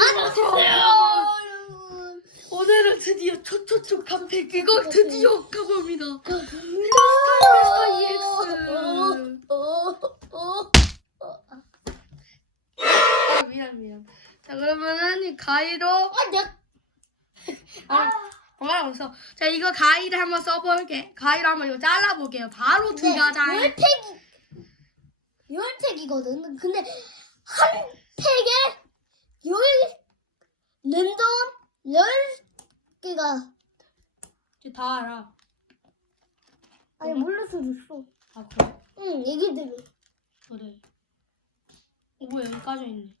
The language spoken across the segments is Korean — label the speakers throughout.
Speaker 1: 안녕하세요.
Speaker 2: 오늘은 드디어 초초초 카페 그거 드디어 가봅니다. 아, 미안 미안. 자 그러면은 이 가위로 아, 그만하면서 자 이거 가위를 한번 써볼게. 가위로 한번 이거 잘라볼게요. 바로 들어가자.
Speaker 1: 열팩이 열팩이거든. 근데 한 팩에 열 랜덤 열 개가
Speaker 2: 이제 다 알아.
Speaker 1: 아니 몰라 수도 있어.
Speaker 2: 아 그래?
Speaker 1: 응 얘기들이.
Speaker 2: 그래. 어, 뭐야 여기 까져 있네.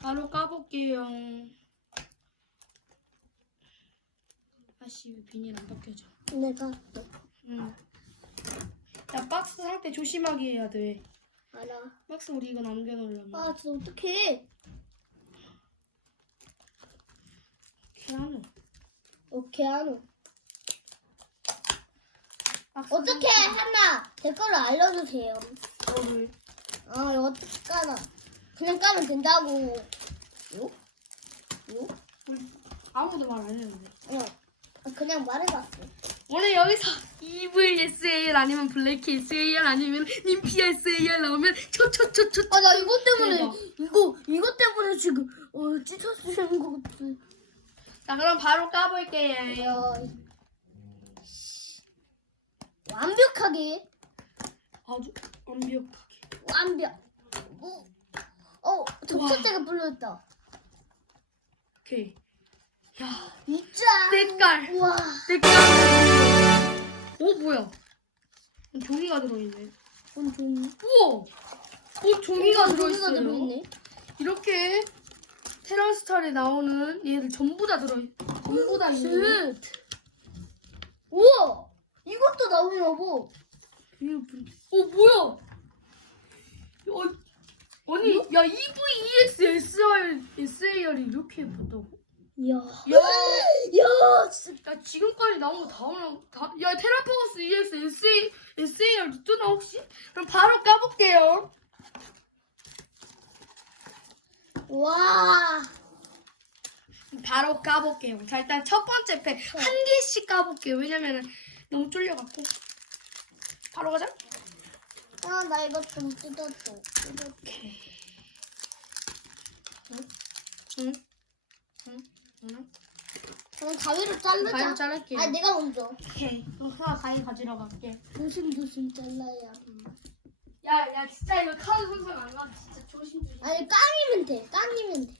Speaker 2: 바로 까볼게요. 아씨 왜 비닐 안 벗겨져?
Speaker 1: 내가
Speaker 2: 응. 자 박스 상태 조심하게 해야 돼.
Speaker 1: 알아.
Speaker 2: 박스 우리 이거 남겨놓으려면.
Speaker 1: 아 진짜 어떡해. 하노.
Speaker 2: 박스
Speaker 1: 어떻게 하나 댓글로 알려주세요.
Speaker 2: 뭐를?
Speaker 1: 아 이거 어떻게 까나? 그냥 까면 된다고. 요? 요?
Speaker 2: 아무도 말 안 했는데.
Speaker 1: 어. 그냥 말해봤어.
Speaker 2: 오늘 여기서 EVSAL 아니면 블랙 SAL 아니면 님피 SAL 나오면 초초초초.
Speaker 1: 아나 이것 때문에
Speaker 2: 대박.
Speaker 1: 이거 이것 때문에 지금 어 찢어지는 것 같아.
Speaker 2: 자 그럼 바로 까볼게요.
Speaker 1: 야, 완벽하게
Speaker 2: 아주 완벽하게.
Speaker 1: 완벽. 어, 어 적절하게 불렀다.
Speaker 2: 오케이. 야
Speaker 1: 진짜.
Speaker 2: 색깔.
Speaker 1: 우와.
Speaker 2: 색깔. 어 뭐야? 종이가 들어있네.
Speaker 1: 뭔 종이?
Speaker 2: 우와. 어 종이가
Speaker 1: 종이가
Speaker 2: 들어있어요.
Speaker 1: 들어있네.
Speaker 2: 이렇게 테라스탈에 나오는 얘들 전부 다 들어 전부 다 있네.
Speaker 1: 쉣. 우와. 이것도 나오나 봐.
Speaker 2: 어 뭐야? 어, 아니 야 EVEX SR SAR이 이렇게 예쁘다고?
Speaker 1: 이야.
Speaker 2: 야,
Speaker 1: 야, 진짜.
Speaker 2: 야 지금까지 나온 거 다 오나 다? 야 테라포스 EX SA SAR 뜨나 혹시? 그럼 바로 까볼게요.
Speaker 1: 와.
Speaker 2: 바로 까볼게요. 자 일단 첫 번째 팩 한 개씩 까볼게요. 왜냐면은 너무 쫄려갖고. 바로 가자.
Speaker 1: 아, 나 이거 좀 뜯었어. 뜯었어.
Speaker 2: 오케이. 응? 응? 응? 응?
Speaker 1: 그럼 가위로 자르자.
Speaker 2: 가위로 자를게요.
Speaker 1: 아, 내가 먼저.
Speaker 2: 오케이. 그럼 하나 가위 가지러 갈게.
Speaker 1: 조심 조심 잘라야.
Speaker 2: 야, 야, 진짜 이거 카드 손상 안 가. 진짜 조심조심.
Speaker 1: 아니, 깡이면 돼. 깡이면 돼.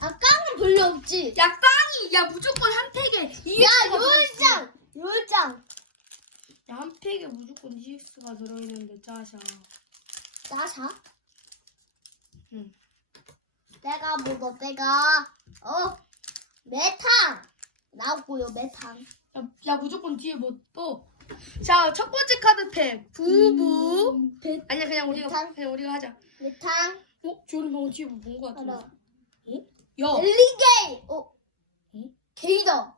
Speaker 1: 아, 깡은 별로 없지.
Speaker 2: 야, 빵이! 야, 무조건 한 팩에
Speaker 1: 야. 요일장! 요일장!
Speaker 2: 야, 한 팩에 무조건 EX가 들어있는데 짜샤.
Speaker 1: 나사?
Speaker 2: 응.
Speaker 1: 내가 먹어, 내가. 어, 메탕! 나오고요, 메탕.
Speaker 2: 야, 야, 무조건 뒤에 뭐 또. 자, 첫 번째 카드 팩. 부부.
Speaker 1: 음, 베,
Speaker 2: 아니야, 그냥 우리가,
Speaker 1: 메탕?
Speaker 2: 그냥 우리가 하자.
Speaker 1: 메탕.
Speaker 2: 어? 지원이 방금 뒤에 뭐본거 같은데.
Speaker 1: 알아.
Speaker 2: 야,
Speaker 1: 엘리게이! 어,
Speaker 2: 응?
Speaker 1: 게이다!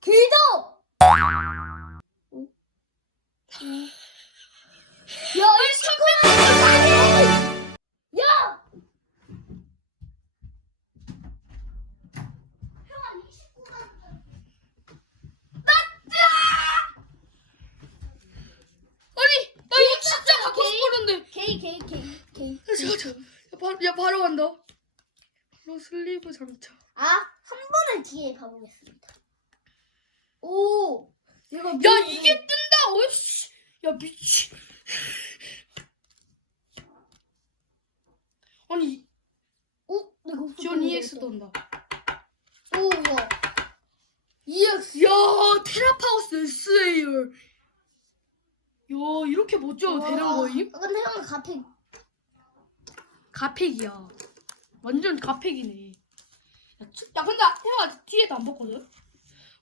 Speaker 1: 게이다! 어? 야, 이 친구야! 게이, 게이, 게이.
Speaker 2: 야, 저, 야, 바로, 야, 바로 간다. 바로 슬리브 장착.
Speaker 1: 아, 한 번을 뒤에 봐보겠습니다. 오! 이거
Speaker 2: 야, 이게 뜬다! 어이씨. 야, 미치. 아니,
Speaker 1: 오, 내가 없어.
Speaker 2: 지원 EX 떤다.
Speaker 1: 오, 야. EX.
Speaker 2: 야, 테라파우스 SAR. 야, 이렇게 멋져도 되는 거임?
Speaker 1: 아, 근데 형은 가택.
Speaker 2: 가팩이야. 완전 가팩이네. 야, 추- 야 근데 형아 뒤에도 안 봤거든?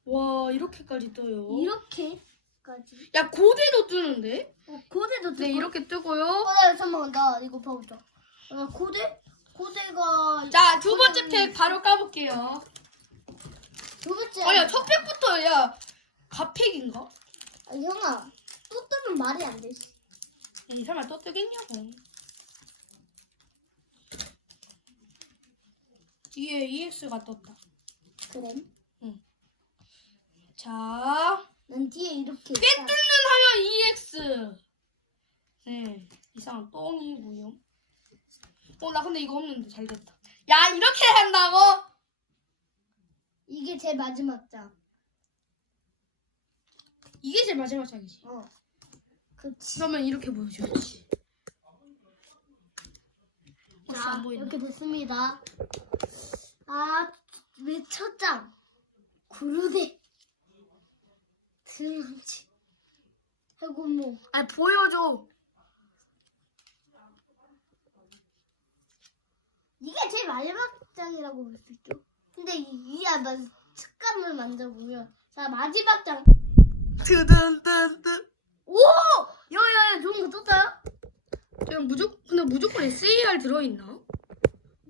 Speaker 2: 와, 이렇게까지 떠요.
Speaker 1: 이렇게까지.
Speaker 2: 야, 고대도 뜨는데?
Speaker 1: 어, 고대도
Speaker 2: 네. 이렇게 뜨고요.
Speaker 1: 어, 나 잠깐만, 나 이거 봐보자. 어, 고대? 고대가.
Speaker 2: 자, 두 번째 팩 바로 까볼게요.
Speaker 1: 두 번째.
Speaker 2: 아, 야, 첫 팩부터, 야, 가팩인가?
Speaker 1: 아, 형아, 또 뜨면 말이 안 되지.
Speaker 2: 야, 이 사람 또 뜨겠냐고. 뒤에 EX가 떴다.
Speaker 1: 그래.
Speaker 2: 자,
Speaker 1: 난 뒤에 이렇게.
Speaker 2: 꽤 뚫는 하면 EX. 네, 이상한 똥이고요. 어, 나 근데 이거 없는데 잘 됐다. 야, 이렇게 한다고?
Speaker 1: 이게 제 마지막 장.
Speaker 2: 이게 제 마지막 장이지.
Speaker 1: 어. 그치.
Speaker 2: 그러면 이렇게 보여줘야지. 혹시
Speaker 1: 자,
Speaker 2: 안 보이나?
Speaker 1: 이렇게 됐습니다. 아, 왜첫 장? 구르대. 드랑치. 해고모.
Speaker 2: 아니 보여줘.
Speaker 1: 이게 제일 마지막 장이라고 볼 수 있죠. 근데 이야 나 습관을 만져보면 자 마지막 장.
Speaker 2: 드든드든.
Speaker 1: 오! 야야야 좋은 거 떴다.
Speaker 2: 그냥 무조건 근데 무조건 SAR 들어있나?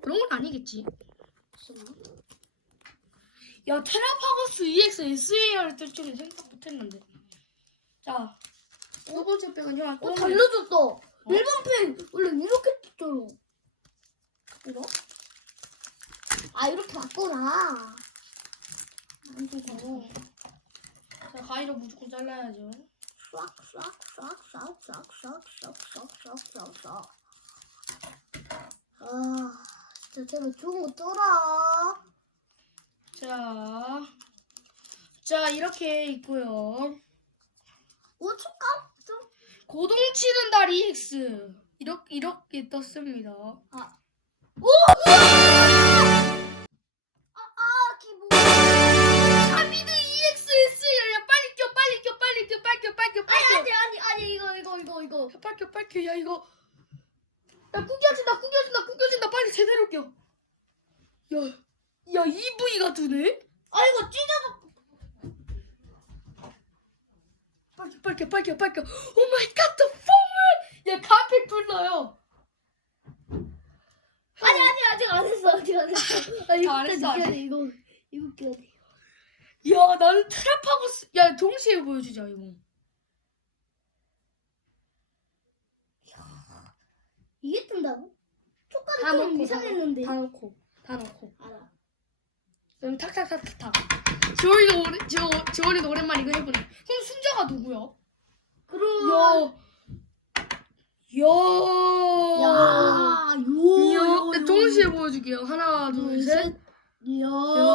Speaker 2: 그런 건 아니겠지. 야 테라파고스 EX SAR 뜰 줄은 생각 못했는데. 자, 두 번째 백은 형아 어또
Speaker 1: 달라졌어. 일본 펜 원래 이렇게 떴잖아. 이거? 아 이렇게 왔구나. 안 되고.
Speaker 2: 자 가위로 무조건 잘라야죠.
Speaker 1: 싹싹싹싹싹싹싹싹싹싹. 아 진짜 제발 좋은 거 떠라.
Speaker 2: 자, 자 이렇게 있고요.
Speaker 1: 오 촉감 좀.
Speaker 2: 고동 치는 달 EX 이렇게 이렇게 떴습니다.
Speaker 1: 아. 오! 이거, 이거, 이거.
Speaker 2: 야, 이거 야 구겨진다 구겨진다 구겨진다 빨리 제대로 껴. 야, 야 EV가 뜨네.
Speaker 1: 아, 이거 찢어도.
Speaker 2: 빨리 빨리 껴 빨리 껴 빨리 껴. 오 마이 갓, 더 폼을. 야 카페 불러요.
Speaker 1: 아니, 아니, 아직 안 했어, 아직 안 했어. 아, 이거
Speaker 2: 안 했어,
Speaker 1: 껴야? 돼, 이거. 이거 껴야 돼.
Speaker 2: 야 나는 트랩하고 야 동시에 보여주자 이거.
Speaker 1: 이게 뜬다고? 다좀
Speaker 2: 넣고
Speaker 1: 이상했는데.
Speaker 2: 다 넣고 다 넣고.
Speaker 1: 알아.
Speaker 2: 그럼 탁탁탁탁탁. 지원이도 오래 저 지원이도 오랜만에 이거 해보네. 그럼 순자가 누구야?
Speaker 1: 그럼.
Speaker 2: 야. 야.
Speaker 1: 야,
Speaker 2: 이야,
Speaker 1: 요.
Speaker 2: 네, 동시에 보여줄게요. 하나, 둘, 셋.
Speaker 1: 야.
Speaker 2: 야.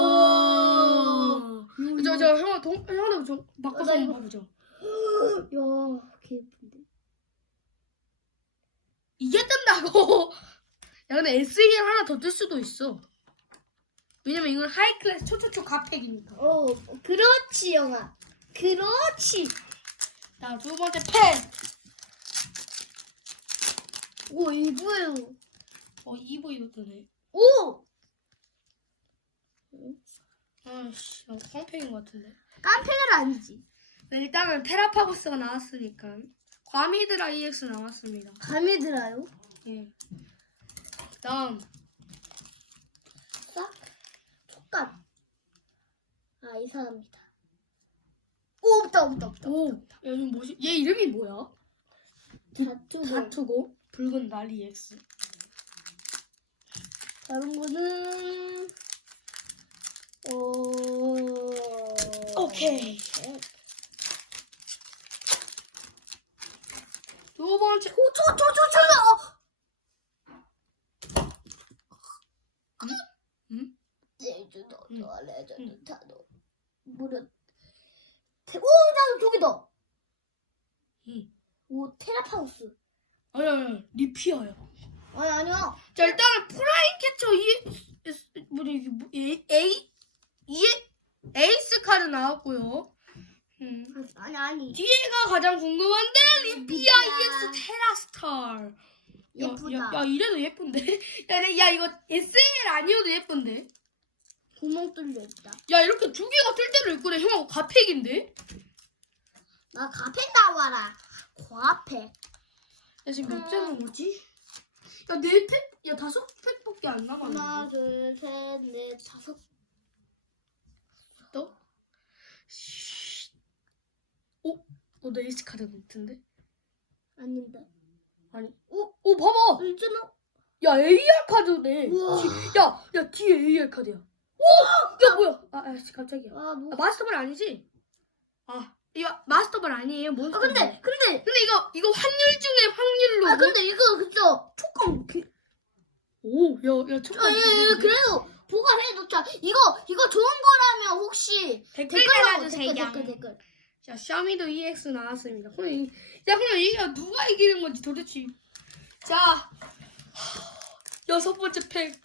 Speaker 2: 저, 저, 형, 동, 형도 좀 바꿔서 한번 봐보죠.
Speaker 1: 야, 개.
Speaker 2: 이게 뜬다고? 야, 근데 SER 하나 더 뜰 수도 있어. 왜냐면 이건 하이 클래스 초초초 가팩이니까.
Speaker 1: 어, 그렇지, 영아. 그렇지.
Speaker 2: 자, 두 번째 펜.
Speaker 1: 오, 이거예요.
Speaker 2: 어, EV도 뜨네.
Speaker 1: 오!
Speaker 2: 아이씨, 이거 컴팩인 것 같은데.
Speaker 1: 깜패는 아니지.
Speaker 2: 네, 일단은 테라파고스가 나왔으니까. 과미드라 EX 나왔습니다.
Speaker 1: 감이 들어요?
Speaker 2: 예. 다음.
Speaker 1: 싹. 촉감. 아, 이상합니다. 오, 없다, 없다, 없다.
Speaker 2: 오, 야, 이거 뭐지? 얘 이름이 뭐야?
Speaker 1: 다투고.
Speaker 2: 다투고 붉은 날 EX.
Speaker 1: 다른 거는, 어.
Speaker 2: 오케이. 두 번째.
Speaker 1: 오, 저, 저, 저, 저,
Speaker 2: 응?
Speaker 1: 제주도,
Speaker 2: 응.
Speaker 1: 저, 레전드,
Speaker 2: 응.
Speaker 1: 타도. 무려. 테, 오, 나도 저기다.
Speaker 2: 응.
Speaker 1: 오, 테라파우스.
Speaker 2: 아니 아니 리피아야.
Speaker 1: 아니, 아니야.
Speaker 2: 자 일단은 프라임 캐쳐 이 뭐지 이게 뭐, A A 이 에이스 카드 나왔고요. 음.
Speaker 1: 아니, 아니.
Speaker 2: 뒤에가 가장 궁금한데 리피아
Speaker 1: 리피아.
Speaker 2: EX 테라스타.
Speaker 1: 예쁘다.
Speaker 2: 야, 야, 야 이래도 예쁜데? 야, 내- 야 이거 SAL 아니어도 예쁜데?
Speaker 1: 구멍 뚫려 있다.
Speaker 2: 야 이렇게 두 개가 뜰 때로 있구나 형하고 가팩인데?
Speaker 1: 나 가펜 나와라. 과페.
Speaker 2: 야 지금 몇
Speaker 1: 음.
Speaker 2: 장은 뭐지? 야네 팩, 야 다섯 팩밖에 안
Speaker 1: 하나,
Speaker 2: 남았는데
Speaker 1: 둘, 셋, 넷, 다섯.
Speaker 2: 또? 오? 어, 내 에이스 카드 같은데?
Speaker 1: 아닌데.
Speaker 2: 아니
Speaker 1: 오,
Speaker 2: 오 봐봐!
Speaker 1: 있잖아.
Speaker 2: 야 AR 카드네.
Speaker 1: 우와.
Speaker 2: 뒤- 야, 야 뒤에 AR 카드야. 오, 야 뭐야? 아, 아씨 깜짝이야.
Speaker 1: 아 뭐?
Speaker 2: 아, 마스터볼 아니지? 아, 이거 마스터볼 아니에요.
Speaker 1: 몬아 근데 근데
Speaker 2: 근데 이거 이거 확률 중에 확률로.
Speaker 1: 아 근데 이거 그죠? 촉감 그,
Speaker 2: 오, 야, 야, 첫
Speaker 1: 아, 예, 예, 그래도 보관해 놓자. 이거 이거 좋은 거라면 혹시
Speaker 2: 댓글 달아주세요.
Speaker 1: 댓글 댓글 댓글.
Speaker 2: 자, 샤미도 EX 나왔습니다. 그럼 이, 야, 그럼 이게 누가 이기는 건지 도대체. 자, 여섯 번째 팩.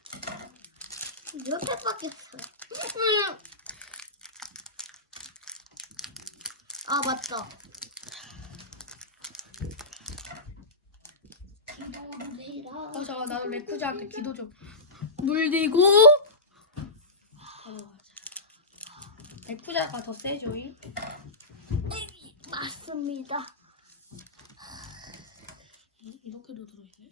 Speaker 1: 몇 팩밖에 없어. 음. 아 맞다. 기도를
Speaker 2: 어, 잠깐 나도 레쿠자한테 기도 좀. 물리고. 바로 가자. 레쿠자가 더 세죠잉?
Speaker 1: 맞습니다.
Speaker 2: 응? 이렇게도 들어있네.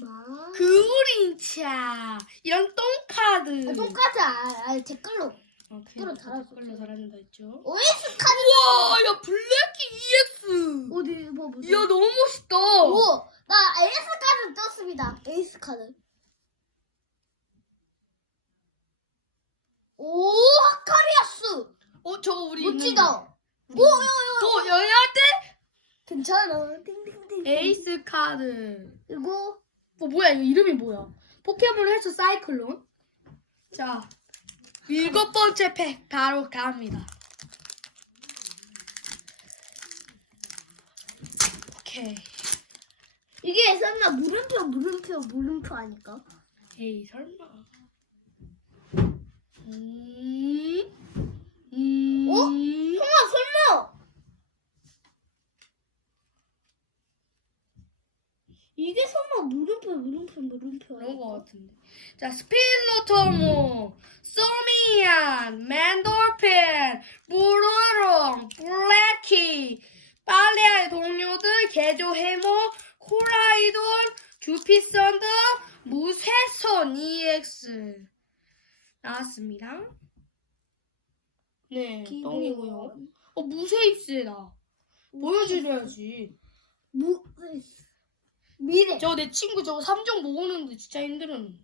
Speaker 1: 마.
Speaker 2: 그림차 이런 똥카드.
Speaker 1: 아, 똑같아. 아, 아, 댓글로.
Speaker 2: 어,
Speaker 1: 댓글로 달아줘.
Speaker 2: 댓글로 달아준다 했죠.
Speaker 1: OS 카드.
Speaker 2: 우와, 야 블랙키 EX.
Speaker 1: 어디 뭐 무슨?
Speaker 2: 야 너무 멋있다.
Speaker 1: 오, 나 에이스 카드 떴습니다. 에이스 카드. 오, 하카리아스.
Speaker 2: 어 저거 우리
Speaker 1: 멋지다.
Speaker 2: 오, 야, 야. 또 여야한테
Speaker 1: 괜찮아. 띵띵띵.
Speaker 2: 에이스 카드.
Speaker 1: 그리고
Speaker 2: 어 뭐야 이거 이름이 뭐야? 포켓몬 헬스 사이클론. 자 일곱 번째 팩 바로 갑니다. 오케이.
Speaker 1: 이게 설마 물음표 물음표 물음표 아닐까?
Speaker 2: 에이 설마. 음. 음.
Speaker 1: 어? 형아 설마 이게 설마 물음표 물음표 물음표
Speaker 2: 그런 거 같은데. 자, 스필로토모, 소미안, 맨돌핀, 부르롱, 블랙키, 빨리아의 동료들, 개조 해모, 코라이돈, 주피선더, 무쇠손 EX 나왔습니다. 네, 똥이고요. 어, 무쇠입스다. 보여주셔야지.
Speaker 1: 무 미래
Speaker 2: 저 내 친구 저거 3종 모으는데 진짜 힘들었는데.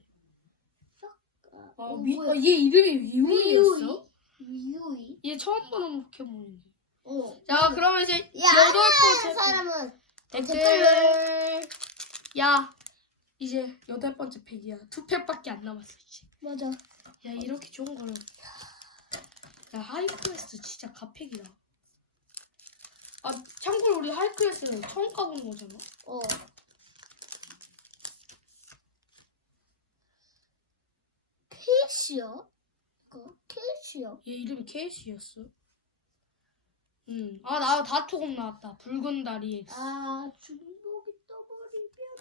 Speaker 2: 아,
Speaker 1: 어,
Speaker 2: 미? 아, 얘 이름이 위우이였어?
Speaker 1: 미우이
Speaker 2: 얘 처음 보는 포켓몬인데.
Speaker 1: 어.
Speaker 2: 자, 그러면 이제
Speaker 1: 야,
Speaker 2: 여덟 번째
Speaker 1: 사람은
Speaker 2: 댓글. 야, 이제 여덟 번째 팩이야. 두 팩밖에 안 남았어, 이제.
Speaker 1: 맞아.
Speaker 2: 야, 이렇게 좋은 거는. 야, 하이클래스 진짜 가팩이다. 아, 참고로 우리 하이클래스는 처음 가보는 거잖아.
Speaker 1: 어. 케이시요? 그 케이시요?
Speaker 2: 얘 이름이 케이시였어. 응. 아, 나 다투금 나왔다. 붉은 다리.
Speaker 1: 아 중복이 떠버리면.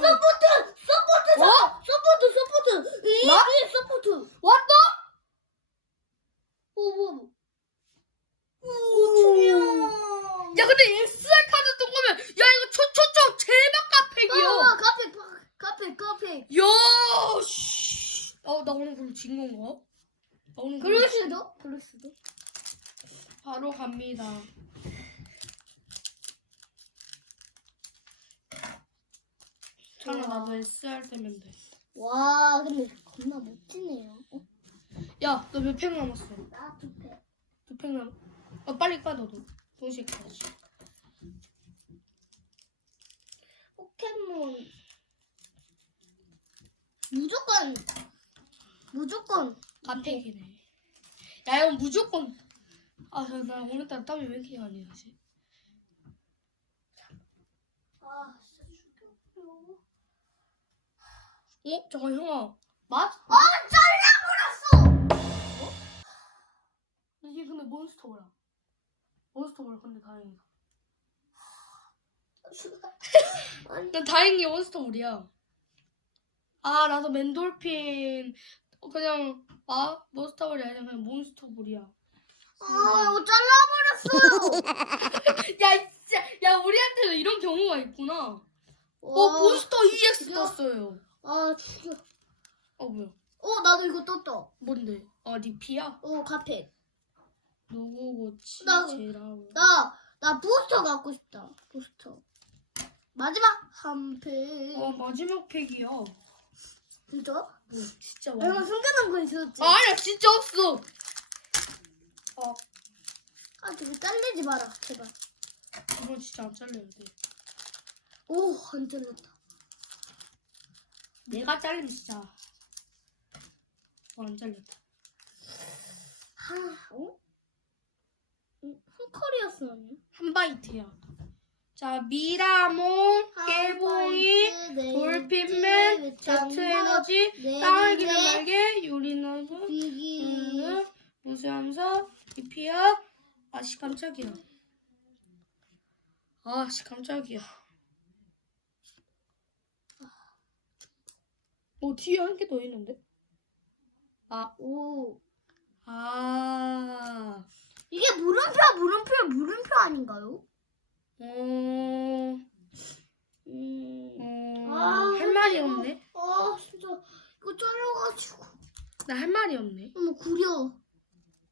Speaker 1: 서포트, 서포트,
Speaker 2: 어?
Speaker 1: 서포트, 서포트. 이,
Speaker 2: 나?
Speaker 1: 이 서포트.
Speaker 2: 왔다?
Speaker 1: 오, 뭐,
Speaker 2: 오, 야, 근데 SR 카드 뜬 거면, 야, 이거 초초초 제발 카팩이야.
Speaker 1: 아, 카페, 카페, 카페.
Speaker 2: 야, 씨. 어, 나 오늘 그럼 진 건가? 나 오늘
Speaker 1: 그럴 수도, 그럴 수도.
Speaker 2: 바로 갑니다. 차라 나도 SR 되면 돼.
Speaker 1: 와, 근데 겁나 멋지네요. 어?
Speaker 2: 야, 너 몇 팩 남았어?
Speaker 1: 나 투패.
Speaker 2: 두 팩 남. 어, 빨리 까 너도. 동시에 까지.
Speaker 1: 포켓몬 무조건 무조건
Speaker 2: 가팩이네. 야, 이건 무조건. 아, 나 오늘따라 땀이 왜 이렇게 많이 나지?
Speaker 1: 아 진짜 죽여
Speaker 2: 어, 잠깐 형아. 맞?
Speaker 1: 아 잘라버렸어
Speaker 2: 이게 근데 몬스터라. 몬스터라 근데 다행이다. 난 다행히 몬스터볼이야. 아 나도 맨돌핀 어, 그냥 아 몬스터볼이 아니라 그냥 몬스터볼이야.
Speaker 1: 아 이거 잘라버렸어요
Speaker 2: 야 진짜 야 우리한테는 이런 경우가 있구나. 어 몬스터 EX? 떴어요.
Speaker 1: 아 죽여
Speaker 2: 어 뭐야?
Speaker 1: 어 나도 이거 떴다
Speaker 2: 뭔데? 아 리피야?
Speaker 1: 어 카페
Speaker 2: 누구고치
Speaker 1: 나-
Speaker 2: 제라오.
Speaker 1: 나, 나 부스터 갖고 싶다. 부스터. 마지막 한 팩.
Speaker 2: 어 마지막 팩이야. 어
Speaker 1: 진짜?
Speaker 2: 진짜
Speaker 1: 얼마
Speaker 2: 많아.
Speaker 1: 숨겨놓은 거 있었지?
Speaker 2: 아, 아니야 진짜 없어. 어
Speaker 1: 아, 되게 잘리지 마라, 제발.
Speaker 2: 이건 진짜 안 잘려야 돼.
Speaker 1: 오, 안 잘렸다.
Speaker 2: 내가 잘리면 진짜 어, 안 잘렸다.
Speaker 1: 하, 어? 응, 한 컬이었어, 아니?
Speaker 2: 한 바이트야. 자 미라몽, 깨봉이, 돌핀맨, 제트 에너지,
Speaker 1: 네,
Speaker 2: 땅을
Speaker 1: 네.
Speaker 2: 기는 날개, 유리나무,
Speaker 1: 비기.
Speaker 2: 음, 무수함서, 이피아, 아씨 깜짝이야. 아씨 깜짝이야. 어 뒤에 한 개 더 있는데? 아,
Speaker 1: 오.
Speaker 2: 아,
Speaker 1: 이게 물음표, 물음표, 물음표 아닌가요?
Speaker 2: 어,
Speaker 1: 음.
Speaker 2: 어,
Speaker 1: 아,
Speaker 2: 할 말이
Speaker 1: 이거-
Speaker 2: 없네.
Speaker 1: 아, 진짜. 이거 잘려가지고.
Speaker 2: 나 할 말이 없네.
Speaker 1: 너무 구려.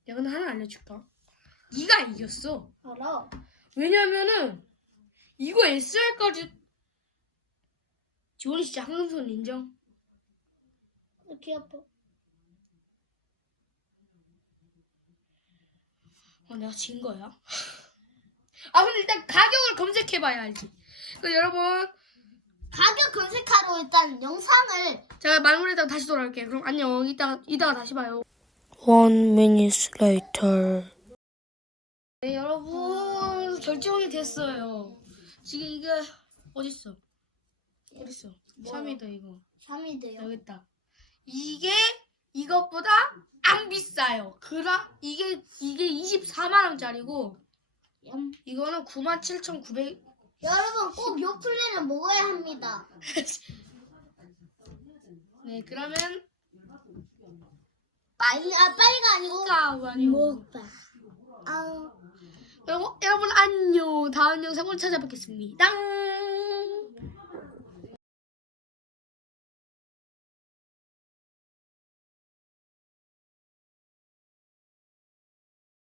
Speaker 2: 야, 근데 하나 알려줄까? 네가 이겼어.
Speaker 1: 알아.
Speaker 2: 왜냐면은 이거 SR까지 지원이 진짜 항상 인정.
Speaker 1: 이렇게 아파.
Speaker 2: 어, 내가 진 거야. 아 근데 일단 가격을 검색해봐야 알지. 그 여러분
Speaker 1: 가격 검색하러 일단 영상을
Speaker 2: 제가 마무리에다가 다시 돌아올게요. 그럼 안녕. 이따가 이따가 다시 봐요.
Speaker 3: One minute later.
Speaker 2: 네 여러분 결정이 됐어요. 지금 이게 어딨어? 어딨어?
Speaker 1: 뭐요?
Speaker 2: 3위다 이거.
Speaker 1: 3이 돼요.
Speaker 2: 여기 있다. 이게 이것보다 안 비싸요. 그라 이게 이게 24만 원짜리고
Speaker 1: 얌.
Speaker 2: 이거는 97,900.
Speaker 1: 여러분 꼭 요플레를 먹어야 합니다.
Speaker 2: 네 그러면
Speaker 1: 빨리 아 빨리가 아니고
Speaker 2: 아니고.
Speaker 1: 먹봐.
Speaker 2: 여러분 여러분 안녕. 다음 영상으로 찾아뵙겠습니다.